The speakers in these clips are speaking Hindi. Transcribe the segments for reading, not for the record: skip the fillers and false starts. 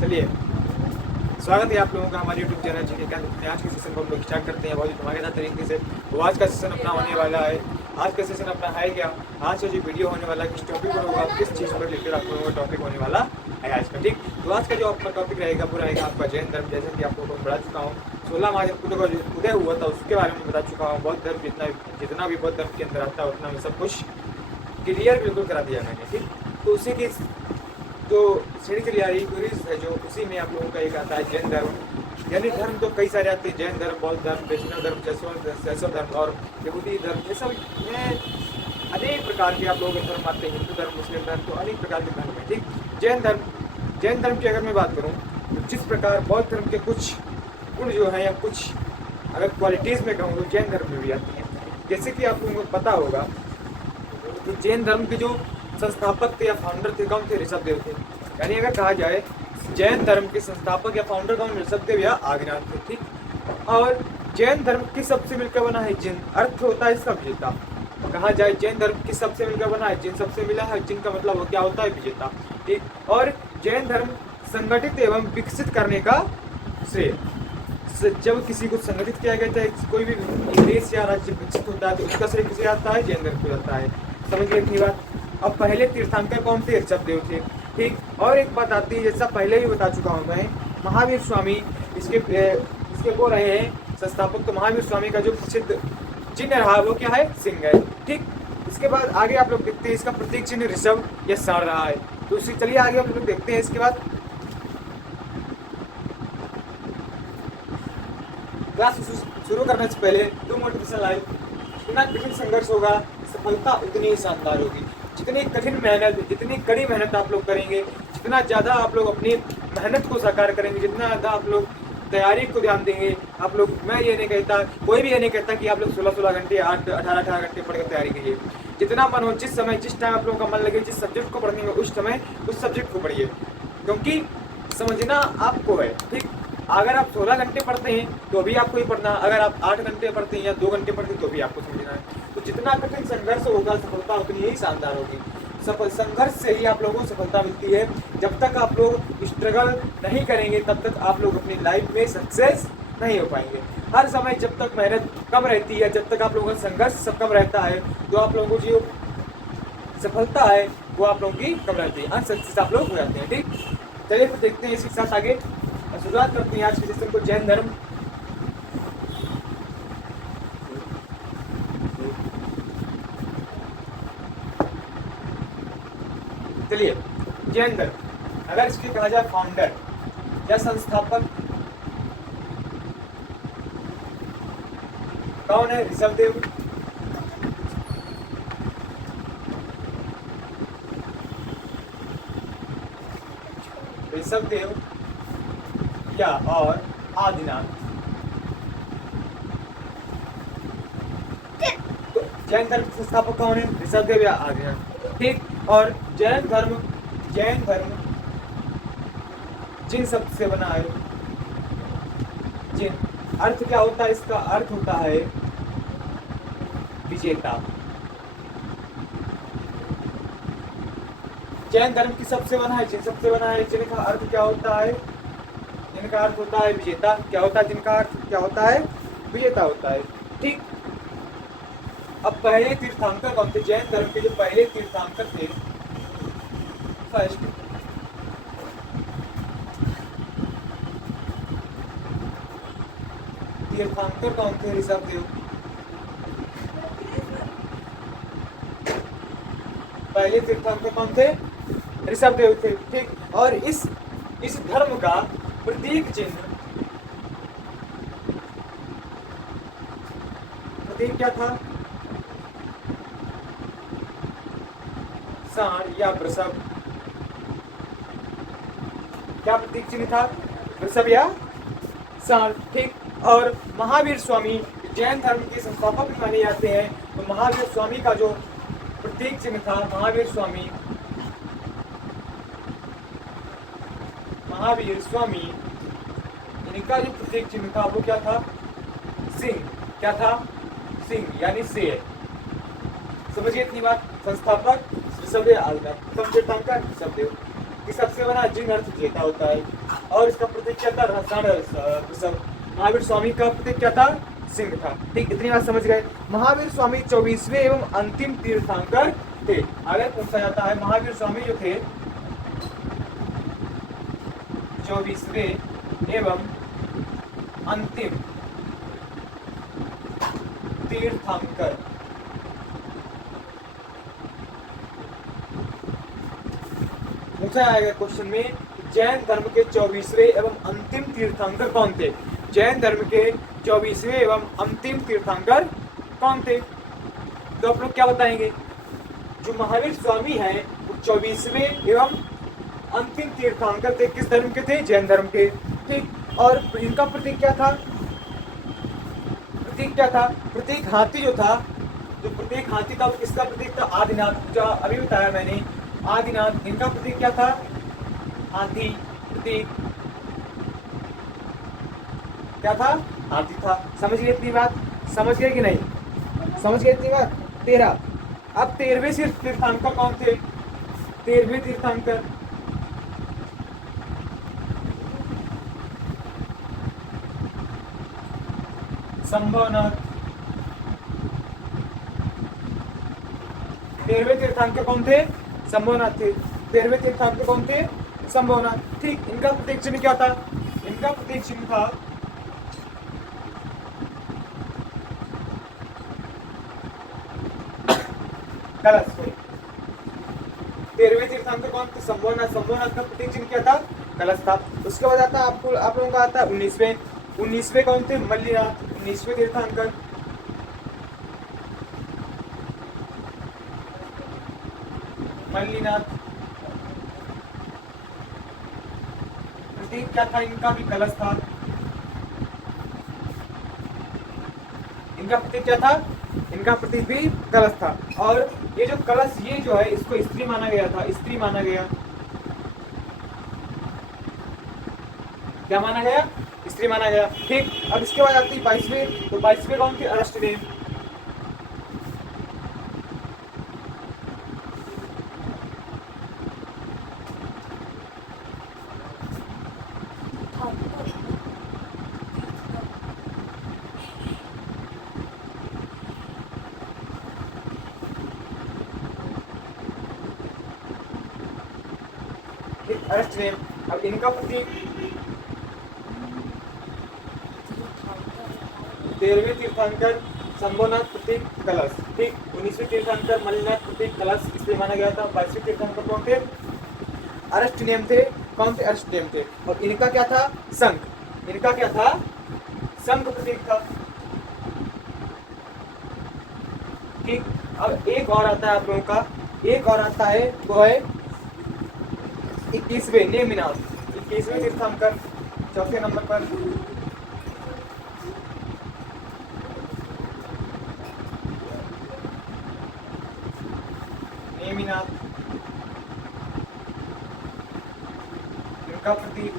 चलिए, स्वागत है आप लोगों का हमारे YouTube चैनल जी के। आज के सेशन को हम लोग स्टार्ट करते हैं बहुत ही धमाकेदार तरीके से। तो आज का सेशन अपना होने वाला है, आज का सेशन अपना है क्या, आज का जो वीडियो होने वाला है किस टॉपिक पर होगा, किस चीज़ पर रिलेटेड आप लोगों का टॉपिक होने वाला है आज का। ठीक, तो आज का जो आपका टॉपिक रहेगा वो रहेगा आपका जैन धर्म। जैसे कि आप लोगों को बता चुका हूँ, 16 मार्च को जो उदय हुआ था उसके बारे में बता चुका हूँ। बौद्ध धर्म जितना भी बौद्ध धर्म के अंदर आता है उतना में सब कुछ क्लियर बिल्कुल करा दिया मैंने। ठीक, तो उसी की जो सीढ़ी चली आ रही क्वेरीज है जो उसी में आप लोगों का एक आता है जैन धर्म। यानी धर्म तो कई सारे आते हैं, जैन धर्म, बौद्ध धर्म, वैष्णव धर्म, शैव धर्म और यहूदी धर्म। ये सब अनेक प्रकार के आप लोगों के धर्म आते हैं, हिंदू धर्म, मुस्लिम धर्म, तो अनेक प्रकार के धर्म है। ठीक, जैन धर्म की अगर मैं बात करूँ तो जिस प्रकार बौद्ध धर्म के कुछ गुण जो है या कुछ अगर क्वालिटीज़ में कहूँ तो जैन धर्म में भी आती हैं। जैसे कि आप लोगों को पता होगा कि जैन धर्म के जो संस्थापक थे या फाउंडर थे कौन थे? ऋषभदेव थे। यानी अगर कहा जाए जैन धर्म के संस्थापक या फाउंडर कौन? ऋषभदेव या आदिनाथ थे। ठीक, और जैन धर्म किस सबसे मिलकर बना है? जिन। अर्थ होता है इसका विजेता। कहा जाए जैन धर्म किस सबसे मिलकर बना है? जिन सबसे मिला है। जिन का मतलब क्या होता है? विजेता। ठीक, और जैन धर्म संगठित एवं विकसित करने का श्रेय, जब किसी को संगठित किया गया था, कोई भी देश या राज्य विकसित होता है तो उसका श्रेय किसे आता है? जैन धर्म को आता है। समझ गए इतनी बात। अब पहले तीर्थंकर कौन थे? ऋषभदेव थे। ठीक, और एक बात आती है जैसा पहले ही बता चुका हूँ मैं, महावीर स्वामी इसके वो रहे हैं संस्थापक। तो महावीर स्वामी का जो प्रसिद्ध चिन्ह रहा वो क्या है? सिंह है। ठीक, इसके बाद आगे आप लोग देखते हैं इसका प्रतीक चिन्ह ऋषभ या षाण रहा है। तो चलिए आगे हम लोग देखते हैं। इसके बाद क्लास शुरू करने से पहले दो मोटिवेशन लाइव। जितना कठिन संघर्ष होगा सफलता उतनी ही शानदार होगी। जितनी कठिन मेहनत, जितनी कड़ी मेहनत आप लोग करेंगे, जितना ज़्यादा आप लोग अपनी मेहनत को साकार करेंगे, जितना ज़्यादा आप लोग तैयारी को ध्यान देंगे, आप लोग, मैं ये नहीं कहता, कोई भी ये नहीं कहता कि आप लोग 16-16 घंटे 18-18 घंटे पढ़ कर तैयारी कीजिए। जितना मन हो, जिस समय, जिस टाइम आप लोगों का मन लगे, जिस सब्जेक्ट को पढ़ने में उस समय उस सब्जेक्ट को पढ़िए, क्योंकि समझना आपको है। ठीक, अगर आप 16 घंटे पढ़ते हैं तो भी आपको ही पढ़ना है, अगर आप 8 घंटे पढ़ते हैं या 2 घंटे पढ़ते हैं तो भी आपको समझना है। तो जितना कठिन संघर्ष होगा सफलता उतनी ही शानदार होगी। संघर्ष से ही आप लोगों को सफलता मिलती है। जब तक आप लोग स्ट्रगल नहीं करेंगे तब तक आप लोग अपनी लाइफ में सक्सेस नहीं हो पाएंगे। हर समय जब तक मेहनत कम रहती है, जब तक आप लोगों का संघर्ष सब कम रहता है, तो आप लोगों को जो सफलता है वो आप लोगों की कम रहती है, अनसक्सेस आप लोग हो जाते हैं। ठीक, चलिए फिर देखते हैं इसके साथ आगे शुरुआत करते हैं आज के सेशन को। जैन धर्म, चलिए जैन धर्म अगर इसकी कहा जाए फाउंडर या संस्थापक कौन है? ऋषभदेव। ऋषभदेव या और आदिनाथ। तो जैन धर्म के संस्थापक कौन है? ऋषभदेव या आदिनाथ। ठीक, और जैन धर्म जिन शब्द से बना है। जिन अर्थ क्या होता है? इसका अर्थ होता है विजेता। जैन धर्म की सबसे बना है, जिन सबसे बना है। जिन का अर्थ क्या होता है? जिनका अर्थ होता है विजेता। क्या होता है? जिनका अर्थ क्या होता है? विजेता होता है। ठीक, अब पहले तीर्थंकर कौन थे? जैन धर्म के जो पहले तीर्थंकर थे, फर्स्ट तीर्थंकर कौन थे? ऋषभदेव। पहले तीर्थंकर कौन थे? ऋषभदेव थे। ठीक, और इस धर्म का प्रतीक चिन्ह, प्रतीक क्या था? षाण या वृषभ। क्या प्रतीक चिन्ह था? वृषभ या षाण। ठीक, और महावीर स्वामी जैन धर्म के संस्थापक भी माने जाते हैं। तो महावीर स्वामी का जो प्रतीक चिन्ह था, महावीर स्वामी इनका जो प्रतीक चिन्ह था वो क्या था? सिंह। क्या था? सिंह, यानी शेर। समझिए इतनी बात। संस्थापक ऋषभदेव, आदिनाथ, तीर्थंकर ऋषभदेव। कि सबसे बड़ा जिन अर्थ जेता होता है। और इसका प्रतीक क्या था? ऋषभ। महावीर स्वामी का प्रतीक क्या था? सिंह था। ठीक, इतनी बात समझ गए। महावीर स्वामी 24वें एवं अंतिम तीर्थंकर थे। आगे पूछा जाता है महावीर स्वामी जो थे 24वें एवं अंतिम तीर्थंकर पूछा आएगा क्वेश्चन में, जैन धर्म के 24वें एवं अंतिम तीर्थंकर कौन थे? जैन धर्म के 24वें एवं अंतिम तीर्थंकर कौन थे? तो आप लोग क्या बताएंगे? जो महावीर स्वामी हैं वो 24वें एवं अंतिम तीर्थंकर थे। किस धर्म के थे? जैन धर्म के। ठीक, और इनका प्रतीक क्या था? प्रतीक क्या था? प्रतीक हाथी जो था, जो प्रतीक हाथी था किसका प्रतीक था? आदिनाथ, जो अभी बताया मैंने, आदिनाथ। इनका प्रतीक क्या था? हाथी। प्रतीक क्या था? हाथी था। समझ गए इतनी बात? समझ गए कि नहीं? समझ गए इतनी बात? 13। अब 13वें सिर्फ तीर्थंकर कौन थे? 13वें तीर्थंकर संभवनाथ। 13वें तीर्थंकर कौन थे? संभवनाथ थे। 13वें तीर्थंकर कौन थे? संभवनाथ। ठीक, इनका प्रतीक चिन्ह क्या था? इनका प्रतीक चिन्ह था कलश। 13वें तीर्थंकर कौन थे? संभवनाथ। संभवनाथ का प्रतीक चिन्ह क्या था? कलश था। उसके बाद आता है आपको, आप लोगों का आता है 19वें। 19वें कौन थे? मल्लीनाथ। 19वें तीर्थंकर मल्लीनाथ। प्रतीक क्या था? इनका भी कलश था। इनका प्रतीक क्या था? इनका प्रतीक भी कलश था। और ये जो कलश, ये जो है इसको स्त्री माना गया था। स्त्री माना गया। क्या माना गया? स्त्री माना गया। ठीक, अब इसके बाद आती है 22वें। तो 22वें कौन थे? अरस्टनेम। अरस्टनेम। अब इनका प्रतीक 13वें तीर्थंकर संभवनाथ, प्रतीक कलश। ठीक, 19वें तीर्थंकर मल्लीनाथ, प्रतीक कलश, इसलिए माना गया था। 22वें तीर्थंकर कौन थे? अरस्टनेम थे। कौन थे? अरस्टनेम थे। और इनका क्या था? शंख। इनका क्या था? शंख प्रतीक था। ठीक, अब एक और आता है आप लोगों का, एक और आता है वो है 21वें नेमिनाथ। 21वें तीर्थंकर चौथे नंबर पर नेमिनाथ। इनका प्रतीक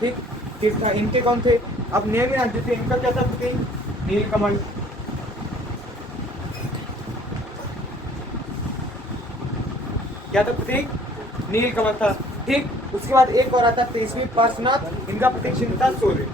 ठीक तीर्थ, इनके कौन थे? अब नेमिनाथ जो थे इनका क्या था प्रतीक? नीलकमल। क्या था प्रतीक? नीलकमल था। ठीक, उसके बाद एक और आता है 23वीं पार्श्वनाथ। इनका प्रतीक चिन्ह था सूर्य।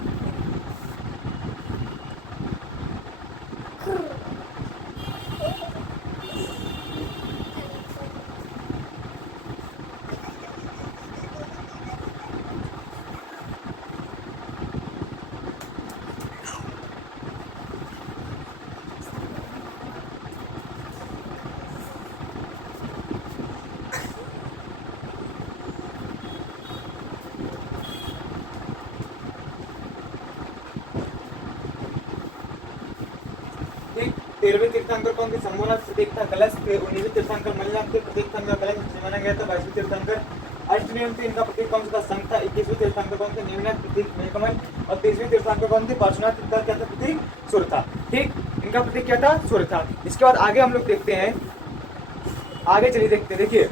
ठीक, 13वें तीर्थंकर कौन थे? संभवनाथ, प्रतीक था कलश। 19वें तीर्थंकर मल्लीनाथ थे, प्रतीक था कलश, माना गया था। 22वें तीर्थंकर अष्टनेम थे, इनका प्रतीक कौन सा था? शंख था। 21वें तीर्थंकर कौन थे? नेमिनाथ, प्रतीक नीलकमल। और 23वें तीर्थंकर कौन थे? पार्श्वनाथ, इनका क्या था प्रतीक? सूर्य था। ठीक, इनका प्रतीक क्या था? सूर्य था। इसके बाद आगे हम लोग देखते हैं, आगे चलिए देखते, देखिए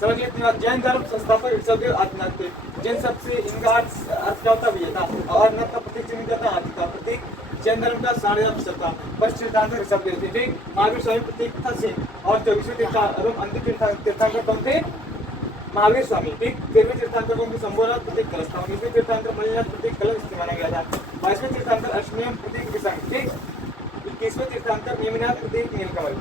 समझिए इतनी बात। जैन धर्म संस्थापक ऋषभदेव आदिनाथ थे। जैन सबसे इनका अर्थ क्या होता है? ये था। और आदिनाथ का प्रतीक चिन्ह क्या था? हाथी था। प्रतीक जैन धर्म का 11.5% था। फर्स्ट तीर्थंकर ऋषभदेव थे, ठीक। महावीर स्वामी प्रतीक था सिंह, और 24वें तीर्थंकर एवं अंतिम तीर्थंकर कौन थे? महावीर स्वामी, ठीक। 13वें तीर्थंकर कौन थे? शंभुनाथ प्रतीक कलश था। 19वें तीर्थंकर मल्लिनाथ प्रतीक कलश माना गया था। 22वें तीर्थंकर अश्वमेध प्रतीक विसंग, ठीक। 21वें तीर्थंकर नेमिनाथ प्रतीक नीलकमल।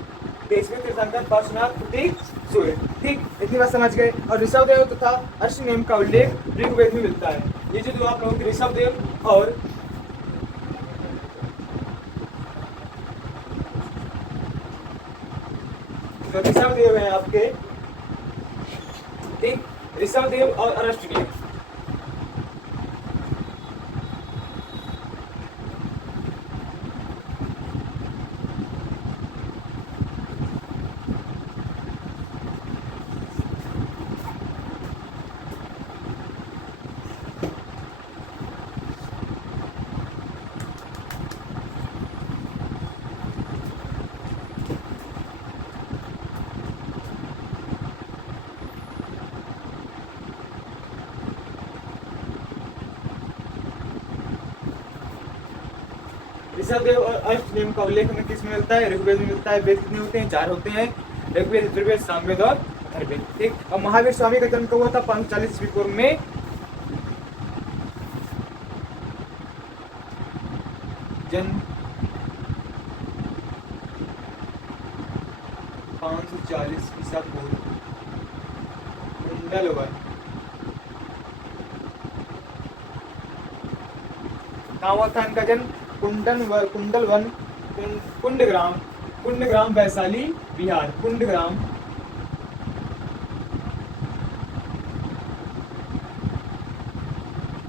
23वें तीर्थंकर पार्श्वनाथ प्रतीक सूर्य, ठीक। इतनी बात समझ गए। और ऋषभदेव तथा अश्वमेध का उल्लेख ऋग्वेद में मिलता है। ये जो आप लोगों के ऋषभदेव और ऋषभदेव है आपके, ठीक। ऋषभदेव और अरष्टनेम, ऋषभदेव और अष्टनेम का उल्लेख हमें किस में मिलता है? ऋग्वेद में मिलता है। वेद कितने होते हैं? 4 होते हैं, ऋग्वेद, यजुर्वेद, सामवेद और अथर्ववेद, ठीक। और महावीर स्वामी का जन्म कब हुआ था? 540 ईस्वी पूर्व में। जन्म 540 ईसा पूर्व, कुंडलवन। कहाँ हुआ था इनका जन्म? कुंडलवन, कुंडग्राम वैशाली बिहार। कुंडग्राम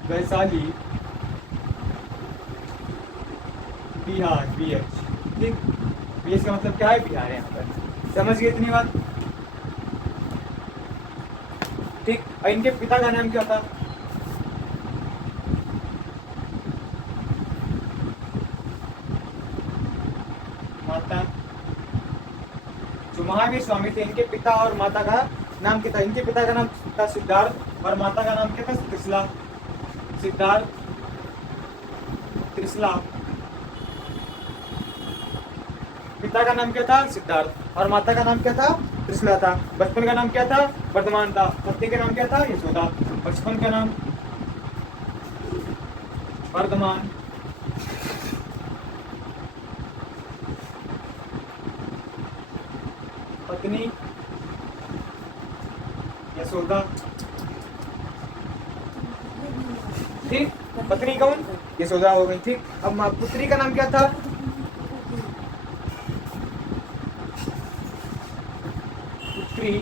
वैशाली बिहार, BH, ठीक। BH का मतलब क्या है? बिहार है यहाँ पर। समझ गए इतनी बात, ठीक। और इनके पिता का नाम क्या था? माता, जो महावीर स्वामी थे, इनके पिता और माता का नाम क्या था? इनके पिता का नाम था सिद्धार्थ और माता का नाम क्या था? त्रिशला। सिद्धार्थ, त्रिशला। पिता का नाम क्या था? सिद्धार्थ, और माता का नाम क्या था? त्रिशला था। बचपन का नाम क्या था? वर्धमान था। पत्नी का नाम क्या था? यशोदा। बचपन का नाम वर्धमान, पत्नी यशोदा, ठीक। पत्नी कौन? यशोदा हो गई, ठीक। अब पुत्री का नाम क्या था? पुत्री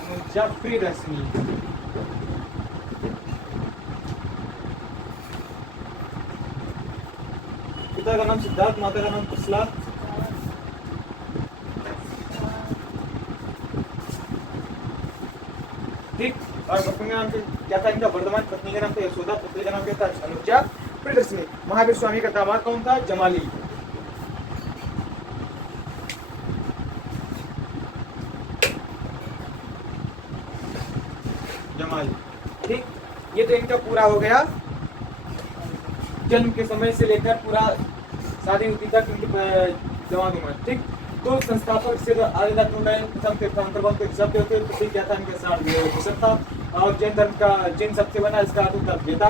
अनुजा प्रियदर्शनी। पिता का नाम सिद्धार्थ, माता का नाम त्रिशला। ठीक। और पत्नी का नाम क्या था इनका? वर्धमान। पत्नी का नाम था यशोदा। पुत्री का नाम क्या था? अनुजा प्रियदर्शनी। महावीर स्वामी का दामाद कौन था? जमाली। जमाली, ठीक। ये तो इनका पूरा हो गया, जन्म के समय से लेकर पूरा शादी होती तक इनकी जवान उम्र, ठीक। तो संस्थापक से आदिनाथ प्रथम तीर्थंकर कौन थे? ऋषभदेव थे। प्रतीक क्या था इनके साथ? भूषण था। और जैन धर्म का जैन सबसे बना, इसका अर्थ था वेदा।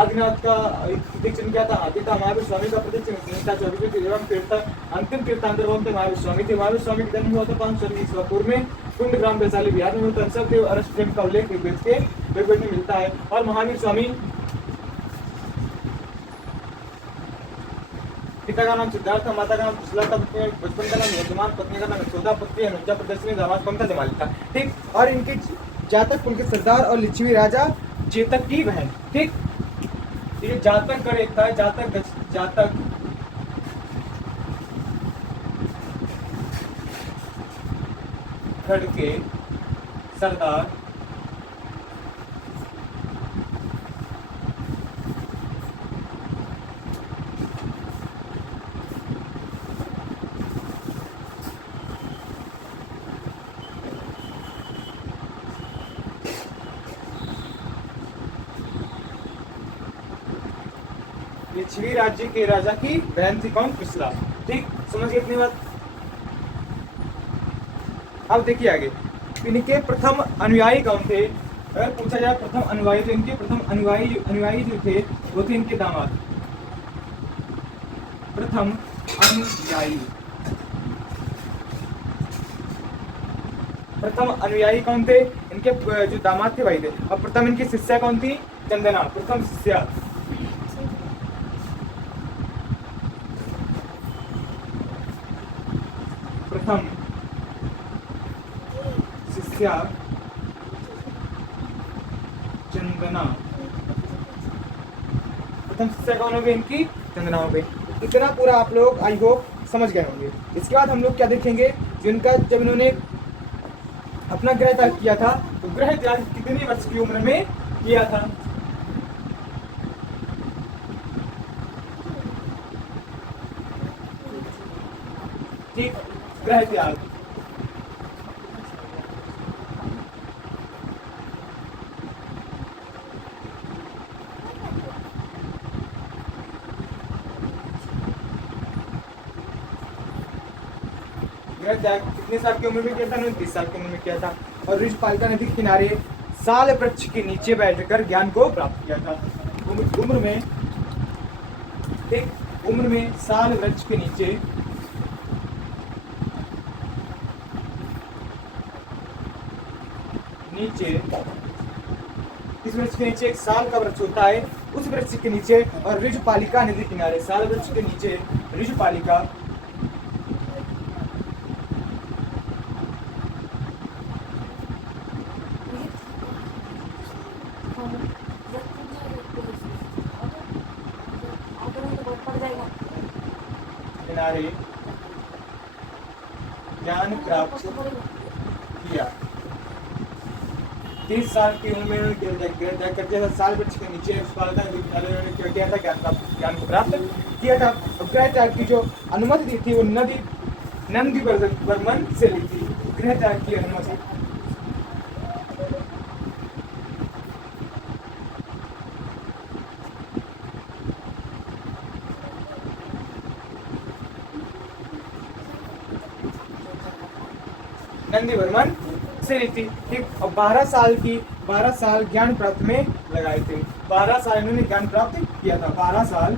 आदिनाथ का प्रतीक चिन्ह क्या था? हाथी था। महावीर स्वामी का प्रतीक चिन्ह था 24वें एवं अंतिम तीर्थंकर कौन थे? महावीर स्वामी थे। महावीर स्वामी का जन्म हुआ था 540 ईस्वी पूर्व में, कुंडग्राम वैशाली बिहार में। ऋषभदेव और अष्टनेम का उल्लेख ऋग्वेद में मिलता है। और महावीर स्वामी पिता का नाम सिद्धार्थ था, माता का नाम त्रिशला था, बचपन का नाम वर्धमान, पत्नी का नाम यशोदा, पुत्री अनुजा प्रियदर्शनी, दामाद कौन था? जमाली था, ठीक। और इनके जातक कुल के सरदार और लिच्छवी राजा चेतक की बहन, ठीक। ये जातक गण एक था, जातक गढ़ के सरदार लिच्छवी राज्य के राजा की बहन थी कौन? कुशला। ठीक, समझ गए इतनी बात? अब देखिए आगे, इनके प्रथम अनुयायी कौन थे? अगर पूछा जाए प्रथम अनुयायी, तो इनके प्रथम अनुयायी जो थे वो थे इनके दामाद। प्रथम अनुयायी, प्रथम अनुयायी कौन थे? इनके जो दामाद थे भाई थे। और प्रथम इनकी शिष्या कौन थी? चंदना, प्रथम शिष्या। प्रथम शिष्या चंदना, प्रथम शिष्या कौन हो गई इनकी? चंदना हो गई। इतना पूरा आप लोग आई होप समझ गए होंगे। इसके बाद हम लोग क्या देखेंगे, जिनका जब इन्होंने अपना गृह त्याग किया था, तो गृह त्याग कितनी वर्ष की उम्र में किया था? ठीक, गृह त्याग गृह त्याग कितने साल की उम्र में किया था? 29 साल की उम्र में किया था। और ऋषपालिका नदी के किनारे साल वृक्ष के नीचे बैठकर ज्ञान को प्राप्त किया था। उम्र में, ठीक, उम्र में साल वृक्ष के नीचे इस वृक्ष के नीचे एक साल का वृक्ष होता है, उस वृक्ष के नीचे और ऋषपालिका नदी किनारे साल वृक्ष के नीचे ऋषपालिका किनारे ज्ञान प्राप्त किया। 30 साल की उम्र में गृह त्याग कर दिया था। साल वृक्ष के नीचे क्या किया था? ज्ञान को प्राप्त किया था। गृह त्याग की जो अनुमति दी थी वो नंदी वर्मन से ली थी, गृह त्याग की अनुमति। नंदी वर्मन से ली थी। ठीक, और 12 साल ज्ञान प्राप्त में लगाए थे। 12 साल इन्होंने ज्ञान प्राप्त किया था। 12 साल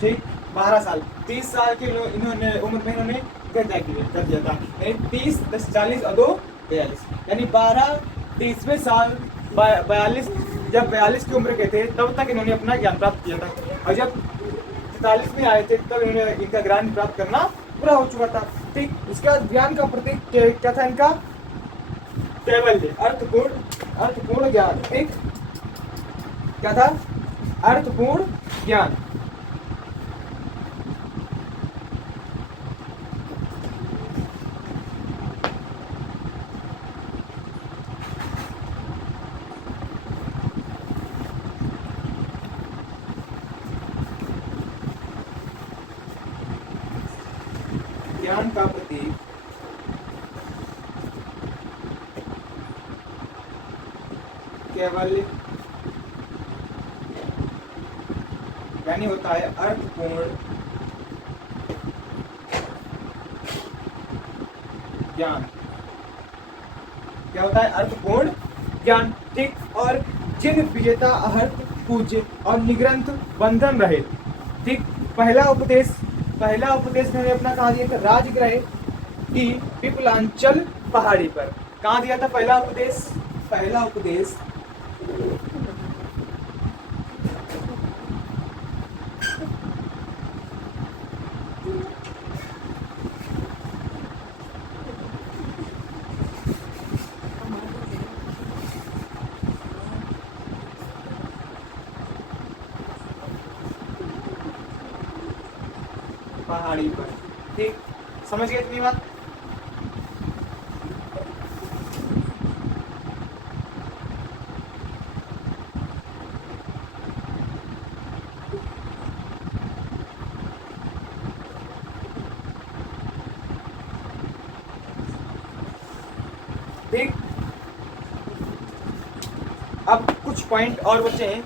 ठीक, 12 साल। 30 साल के इन्होंने उम्र में इन्होंने कर दिया था। यानी 30 10 40 और 2 42, यानी 12 30वें साल 42, जब 42 की उम्र के थे तब तक इन्होंने अपना ज्ञान प्राप्त किया था। और जब 44 में आए थे तब इन्होंने इनका ज्ञान प्राप्त करना पूरा हो चुका था। ठीक, उसके बाद ज्ञान का प्रतीक क्या था इनका? कैवल्य, अर्थपूर्ण ज्ञान। ठीक, क्या था? अर्थपूर्ण ज्ञान। ज्ञान का प्रतीक केवल यानी होता है अर्थपूर्ण ज्ञान। क्या होता है? अर्थपूर्ण ज्ञान। ठीक, और जिन विजेता अहर्त पूज्य और निग्रंथ बंधन रहे। ठीक, पहला उपदेश इन्होंने अपना कहा दिया था? राजगृह की विपुलांचल पहाड़ी पर। कहाँ दिया था पहला उपदेश? पहाड़ी पर। ठीक, समझ गए इतनी बात? ठीक, अब कुछ पॉइंट और बचे हैं।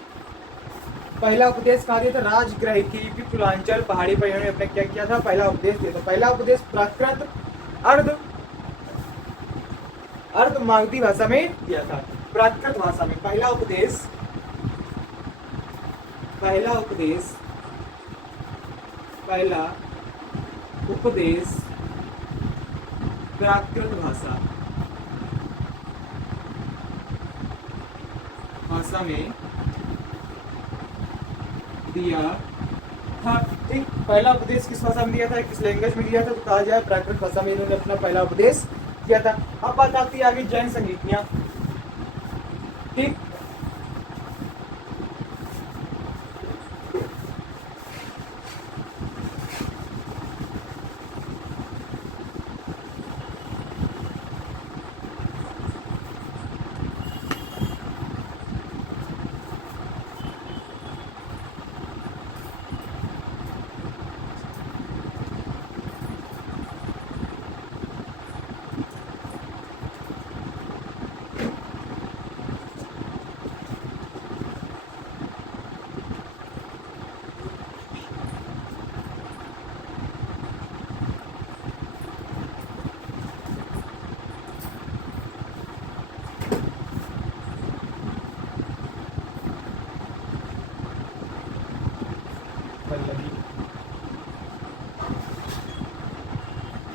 पहला उपदेश कहा दिया था, राजगृह की विपुलांचल पहाड़ी पर इन्होंने अपने क्या किया था, पहला उपदेश दिया था। पहला उपदेश प्राकृत अर्ध अर्ध मागधी भाषा में दिया था, प्राकृत भाषा में। पहला उपदेश प्राकृत भाषा में दिया था। ठीक, पहला उपदेश किस भाषा में दिया था, किस लैंग्वेज में दिया था, तो कहा जाए प्राकृत भाषा में इन्होंने अपना पहला उपदेश किया था। अब बात आती है आगे जैन संगीतियां। ठीक,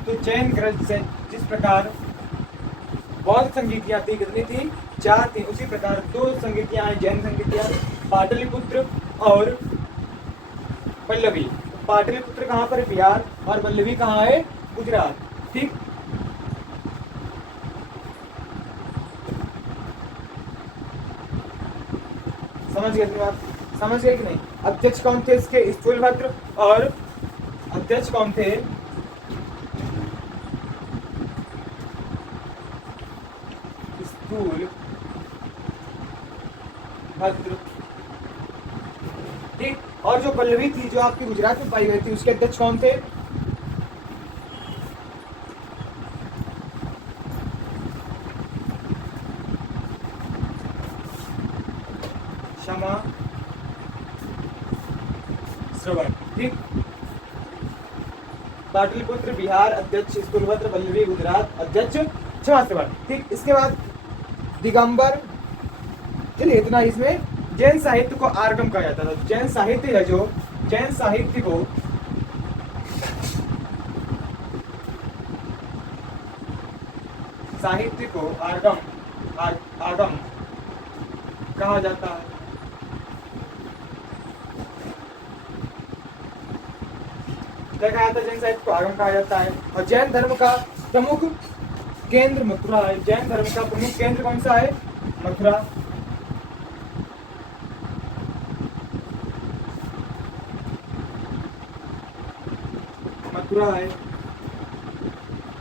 तो जैन ग्रंथ से जिस प्रकार बौद्ध संगीतियां थी, कितनी थी, 4 थी, उसी प्रकार 2 संगीतियां हैं जैन संगीतियां, पाटलिपुत्र और पल्लवी। पाटलिपुत्र कहाँ पर है, बिहार, और पल्लवी कहाँ है, गुजरात। ठीक, समझ गए बात, समझ गए कि नहीं। अध्यक्ष कौन थे इसके, स्थूलभद्र, और अध्यक्ष कौन थे, स्थूलभद्र। ठीक, और जो पल्लवी थी जो आपकी गुजरात में पाई गई थी, उसके अध्यक्ष कौन थे, क्षमा श्रवण। ठीक, पाटलिपुत्र बिहार अध्यक्ष, स्थूलभद्र पल्लवी गुजरात अध्यक्ष क्षमा श्रवण। ठीक, इसके बाद दिगंबर। चलिए इतना, इसमें जैन साहित्य को आर्गम कहा जाता था। जैन साहित्य है जो, जैन साहित्य को आर्गम आगम कहा जाता है। क्या कहा जाता है, जैन साहित्य को आगम कहा जाता है। और जैन धर्म का प्रमुख केंद्र मथुरा है। जैन धर्म का प्रमुख केंद्र कौन सा है, मथुरा। मथुरा है।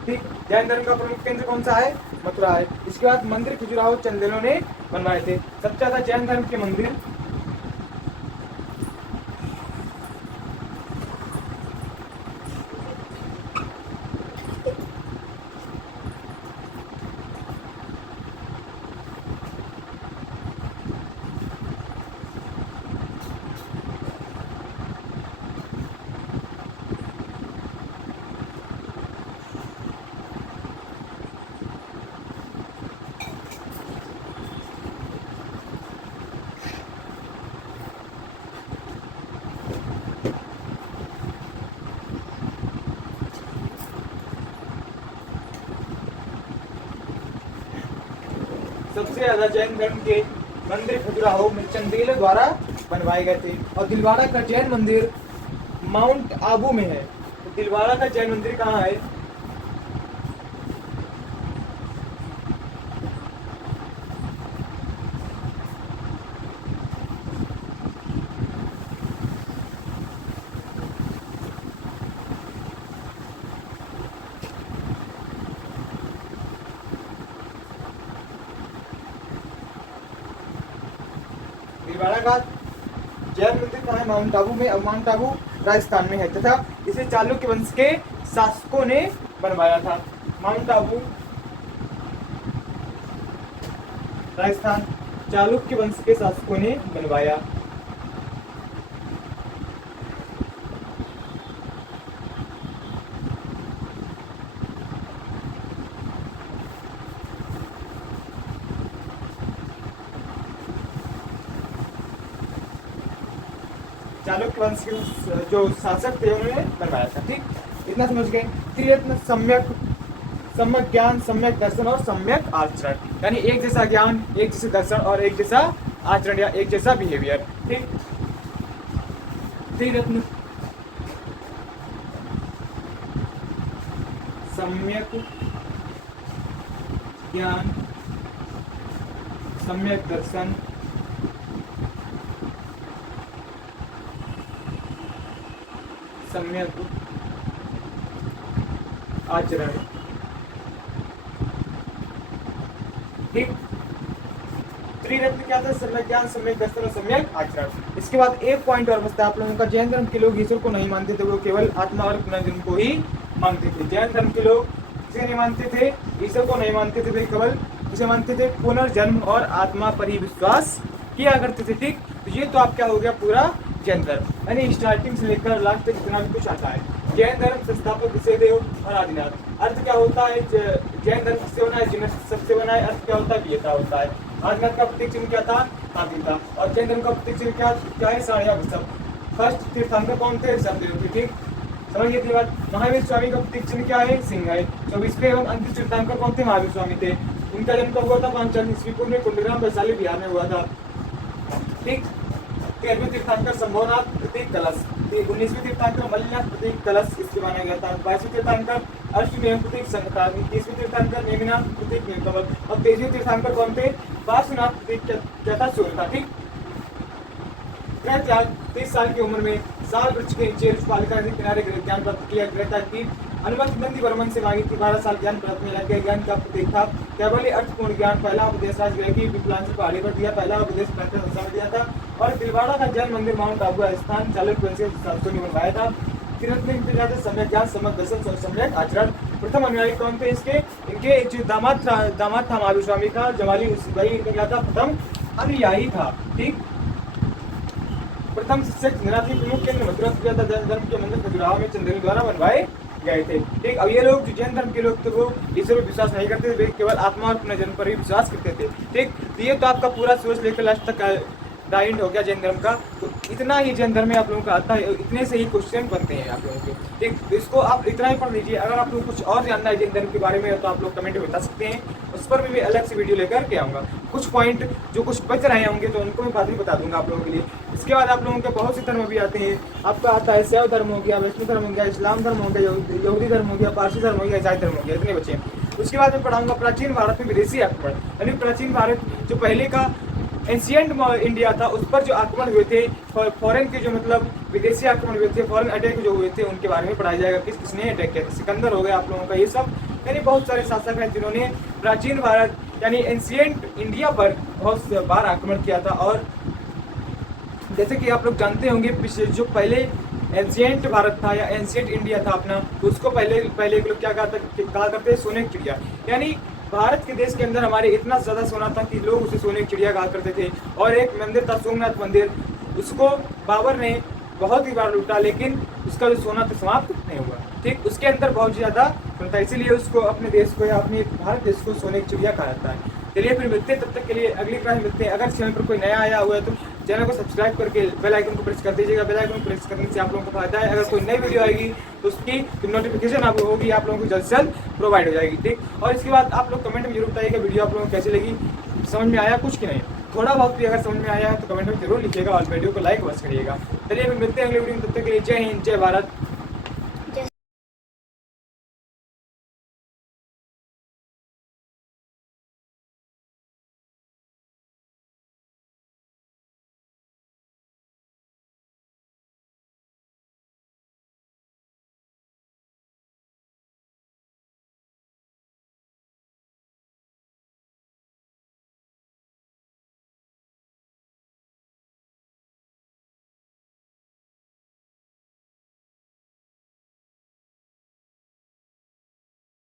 ठीक, जैन धर्म का प्रमुख केंद्र कौन सा है, मथुरा है। इसके बाद मंदिर खजुराहो चंदेलों ने बनवाए थे। सबसे ज्यादा जैन धर्म के मंदिर सबसे ज्यादा जैन धर्म के मंदिर खजुराहो में चंदेलों द्वारा बनवाए गए थे। और दिलवाड़ा का जैन मंदिर माउंट आबू में है। तो दिलवाड़ा का जैन मंदिर कहाँ है, दिलवाड़ा का जैन मंदिर कहाँ है, माउंट आबू में। और माउंट आबू राजस्थान में है, तथा इसे चालुक्य वंश के शासकों ने बनवाया था। माउंट आबू राजस्थान चालुक्य वंश के शासकों ने बनवाया? चालुक्य वंश के जो शासक थे उन्होंने बनवाया था। ठीक, इतना समझ गए। त्रिरत्न सम्यक ज्ञान, सम्यक दर्शन और सम्यक आचरण, यानी एक जैसा ज्ञान, एक जैसे दर्शन और एक जैसा आचरण या एक जैसा बिहेवियर। ठीक, त्रिरत्न सम्यक ज्ञान, सम्यक दर्शन, सम्यक आचरण। ठीक, त्रिरत्न क्या था? सम्यक ज्ञान, सम्यक दर्शन और सम्यक आचरण। इसके बाद एक पॉइंट और बचता है आप लोगों का। जैन धर्म के लोग ईश्वर को नहीं मानते थे, वो केवल आत्मा और पुनर्जन्म को ही मानते थे। जैन धर्म के लोग किसे नहीं मानते थे? ईश्वर को नहीं मानते थे, वे केवल किसे मानते थे? पुनर्जन्म और आत्मा पर ही विश्वास किया करते थे। ठीक, तो ये तो आप क्या हो गया पूरा जैन धर्म, यानी स्टार्टिंग से लेकर लास्ट तक जितना भी कुछ आता है। जैन धर्म संस्थापक देव और आदिनाथ। अर्थ क्या होता है? जैन धर्म किससे बना है? जिन सबसे बना है। अर्थ क्या होता है? विजेता होता है। आदिनाथ का प्रतीक चिन्ह क्या था? हाथी था। और जैन धर्म का प्रतीक चिन्ह क्या है? साड़िया वृषभ। फर्स्ट तीर्थंकर कौन थे? ऋषभदेव थे। ठीक, समझिए इतनी बात। महावीर स्वामी का प्रतीक चिन्ह क्या है? सिंह है। 24वें एवं अंतिम तीर्थंकर कौन थे? महावीर स्वामी थे। उनका जन्म कब हुआ था? 540 ईस्वी पूर्व में कुंडग्राम वैशाली बिहार में हुआ था। ठीक, 13वें तीर्थंकर संभवनाथ प्रतीक कलश, 19वें तीर्थंकर मल्लिनाथ प्रतीक कलश इसके माना गया था। 22वें तीर्थंकर अष्टमेव प्रतीक संगता, 21वें तीर्थंकर नेमिनाथ प्रतीक नीलकमल और 23वें तीर्थंकर कौन थे? पार्श्वनाथ प्रतीक क्या था? सूर्य था। ठीक, गृह त्याग 30 साल की उम्र में साल वृक्ष के नीचे पालिका नदी किनारे ज्ञान प्राप्त किया। गृह त्याग की अनुमति नंदी वर्मन से मांगी थी। 12 साल ज्ञान प्राप्त में लग गया। ज्ञान का प्रतीक था केवल अर्थपूर्ण ज्ञान। पहला उपदेश राजगृह की विकलांग पहाड़ी पर दिया। पहला उपदेश में दिया था। और दिलवाड़ा का जैन मंदिर माउंट आबू राजस्थान चालुक्य वंश के शासकों ने बनवाया था। त्रिरत्न सम्यक ज्ञान, सम्यक दर्शन और सम्यक आचरण। प्रथम अनुयायी कौन थे इसके? इनके जो दामाद था महावीर स्वामी का, जमाली वही इनका क्या था? प्रथम अनुयायी था। ठीक, प्रथम शिक्षक निराती प्रमुख केंद्र मथुरा से किया था। जैन धर्म के मंदिर खजुराहो में चंदेल द्वारा बनवाए गए थे। ठीक, अब ये लोग जो जैन धर्म के लोग थे वो ईश्वर पर विश्वास नहीं करते थे, वे केवल आत्मा और पुनर्जन्म पर ही विश्वास करते थे। ठीक, तो ये तो आपका पूरा सोच लेकर लास्ट तक डाइंड हो गया जैन धर्म का। तो इतना ही जैन धर्म में आप लोगों का आता है, इतने से ही क्वेश्चन बनते हैं आप लोगों के। ठीक, तो इसको आप इतना ही पढ़ लीजिए। अगर आप लोगों को कुछ और जानना है जैन धर्म के बारे में तो आप लोग कमेंट में बता सकते हैं, उस पर भी मैं अलग से वीडियो लेकर के आऊँगा। कुछ पॉइंट जो कुछ बच रहे होंगे तो उनको मैं बाद में बता दूंगा आप लोगों के लिए। इसके बाद आप लोगों के बहुत से धर्म भी आते हैं। आपका आता है शैव धर्म हो गया, वैष्णव धर्म हो गया, इस्लाम धर्म हो गया, यहूदी धर्म हो गया, पारसी धर्म हो गया, ईसाई धर्म हो गया, इतने बचे हैं। उसके बाद मैं पढ़ाऊंगा प्राचीन भारत में विदेशी आक्रमण, यानी प्राचीन भारत जो पहले का एंशियंट इंडिया था उस पर जो आक्रमण हुए थे, फॉरेन के जो मतलब विदेशी आक्रमण हुए थे, फॉरेन अटैक जो हुए थे उनके बारे में पढ़ाया जाएगा। किसने अटैक किया था? सिकंदर हो गया आप लोगों का। ये सब यानी बहुत सारे शासक हैं जिन्होंने प्राचीन भारत यानी एंशियंट इंडिया पर बहुत बार आक्रमण किया था। और जैसे कि आप लोग जानते होंगे जो पहले एंशियंट भारत था या एंशियंट इंडिया था अपना, तो उसको पहले लोग क्या कहा करते? सोने की चिड़िया। यानी भारत के देश के अंदर हमारे इतना ज़्यादा सोना था कि लोग उसे सोने की चिड़िया कहा करते थे। और एक मंदिर था सोमनाथ मंदिर, उसको बाबर ने बहुत ही बार लूटा लेकिन उसका जो सोना तो समाप्त नहीं हुआ। ठीक, उसके अंदर बहुत ज़्यादा सोना था, इसीलिए उसको अपने देश को या अपने भारत देश को सोने की चिड़िया कहा जाता है। चलिए फिर मिलते हैं, तब तक के लिए अगली क्लास में मिलते हैं। अगर चैनल पर कोई नया आया हुआ है तो चैनल को सब्सक्राइब करके बेल आइकन को प्रेस कर दीजिएगा। बेल आइकन को प्रेस करने से आप लोगों को फायदा है। अगर कोई नई वीडियो आएगी तो उसकी नोटिफिकेशन आपको होगी, आप लोगों को जल्द से जल्द प्रोवाइड हो जाएगी। ठीक, और इसके बाद आप लोग कमेंट में जरूर बताइएगा वीडियो आप लोगों को कैसी लगी, समझ में आया कुछ कि नहीं। थोड़ा बहुत भी अगर समझ में आया है तो कमेंट में जरूर लिखिएगा और वीडियो को लाइक अवश्य करिएगा। चलिए फिर मिलते हैं अगले वीडियो में, तब तक के लिए जय हिंद, जय भारत।